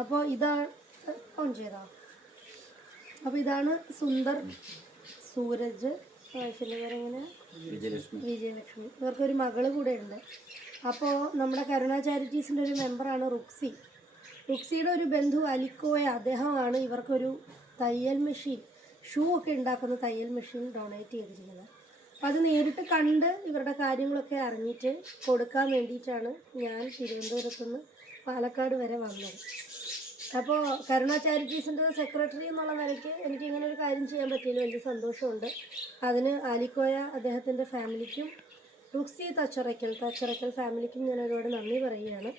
അപ്പോൾ ഇതാണ് ഓൺ ചെയ്താ. അപ്പോൾ ഇതാണ് സുന്ദർ, സൂരജ്, വൈഫിൻ്റെ പേരെങ്ങനെ വിജയലക്ഷ്മി. ഇവർക്കൊരു മകള് കൂടെ ഉണ്ട്. അപ്പോൾ നമ്മുടെ കരുണ ചാരിറ്റീസിൻ്റെ ഒരു മെമ്പറാണ് റുക്സി. റുക്സിയുടെ ഒരു ബന്ധു അലിക്കോയ, അദ്ദേഹമാണ് ഇവർക്കൊരു തയ്യൽ മെഷീൻ, ഷൂ ഒക്കെ ഉണ്ടാക്കുന്ന തയ്യൽ മെഷീൻ ഡൊണേറ്റ് ചെയ്തിരിക്കുന്നത്. അപ്പം അത് നേരിട്ട് കണ്ട് ഇവരുടെ കാര്യങ്ങളൊക്കെ അറിഞ്ഞിട്ട് കൊടുക്കാൻ വേണ്ടിയിട്ടാണ് ഞാൻ തിരുവനന്തപുരത്തുനിന്ന് പാലക്കാട് വരെ വന്നത്. അപ്പോൾ കരുണ ചാരിറ്റീസിൻ്റെ സെക്രട്ടറി എന്നുള്ള നിലയ്ക്ക് എനിക്ക് ഇങ്ങനെ ഒരു കാര്യം ചെയ്യാൻ പറ്റിയതിൽ വലിയ സന്തോഷമുണ്ട്. അതിന് ആലിക്കോയ അദ്ദേഹത്തിൻ്റെ ഫാമിലിക്കും റുക്സി തച്ചറയ്ക്കൽ ഫാമിലിക്കും ഞാൻ ഒരുപാട് നന്ദി പറയുകയാണ്.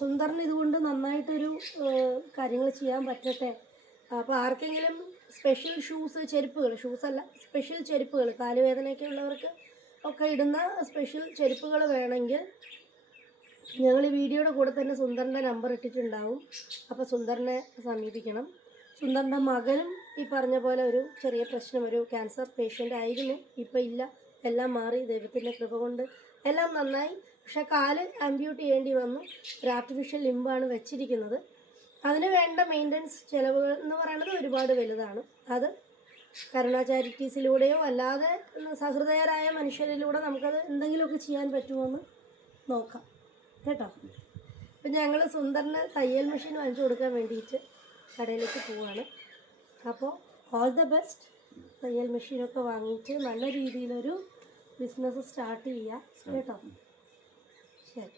സുന്ദറിന് ഇതുകൊണ്ട് നന്നായിട്ടൊരു കാര്യങ്ങൾ ചെയ്യാൻ പറ്റട്ടെ. അപ്പോൾ ആർക്കെങ്കിലും സ്പെഷ്യൽ ഷൂസ്, ചെരുപ്പുകൾ, ഷൂസല്ല സ്പെഷ്യൽ ചെരുപ്പുകൾ, കാലുവേദനയൊക്കെ ഉള്ളവർക്ക് ഒക്കെ ഇടുന്ന സ്പെഷ്യൽ ചെരുപ്പുകൾ വേണമെങ്കിൽ ഞങ്ങൾ ഈ വീഡിയോയുടെ കൂടെ തന്നെ സുന്ദറിൻ്റെ നമ്പർ ഇട്ടിട്ടുണ്ടാവും. അപ്പോൾ സുന്ദറിനെ സമീപിക്കണം. സുന്ദറിൻ്റെ മകനും ഈ പറഞ്ഞ പോലെ ഒരു ചെറിയ പ്രശ്നം, ഒരു ക്യാൻസർ പേഷ്യൻ്റ് ആയിരുന്നു. ഇപ്പോൾ ഇല്ല, എല്ലാം മാറി, ദൈവത്തിൻ്റെ കൃപ കൊണ്ട് എല്ലാം നന്നായി. പക്ഷേ കാല് ആംബ്യൂട്ട് ചെയ്യേണ്ടി വന്നു. ഒരു ആർട്ടിഫിഷ്യൽ ലിംബാണ് വെച്ചിരിക്കുന്നത്. അതിന് വേണ്ട മെയിൻ്റനൻസ് ചിലവുകൾ എന്ന് പറയുന്നത് ഒരുപാട് വലുതാണ്. അത് കരുണ ചാരിറ്റീസിലൂടെയോ അല്ലാതെ സഹൃദയരായ മനുഷ്യരിലൂടെ നമുക്കത് എന്തെങ്കിലുമൊക്കെ ചെയ്യാൻ പറ്റുമോയെന്ന് നോക്കാം കേട്ടോ. അപ്പം ഞങ്ങൾ സുന്ദറിന് തയ്യൽ മെഷീൻ വാങ്ങിച്ചു കൊടുക്കാൻ വേണ്ടിയിട്ട് കടയിലേക്ക് പോവാണ്. അപ്പോൾ ഓൾ ദ ബെസ്റ്റ്. തയ്യൽ മെഷീനൊക്കെ വാങ്ങിയിട്ട് നല്ല രീതിയിലൊരു ബിസിനസ് സ്റ്റാർട്ട് ചെയ്യുക കേട്ടോ. ശരി.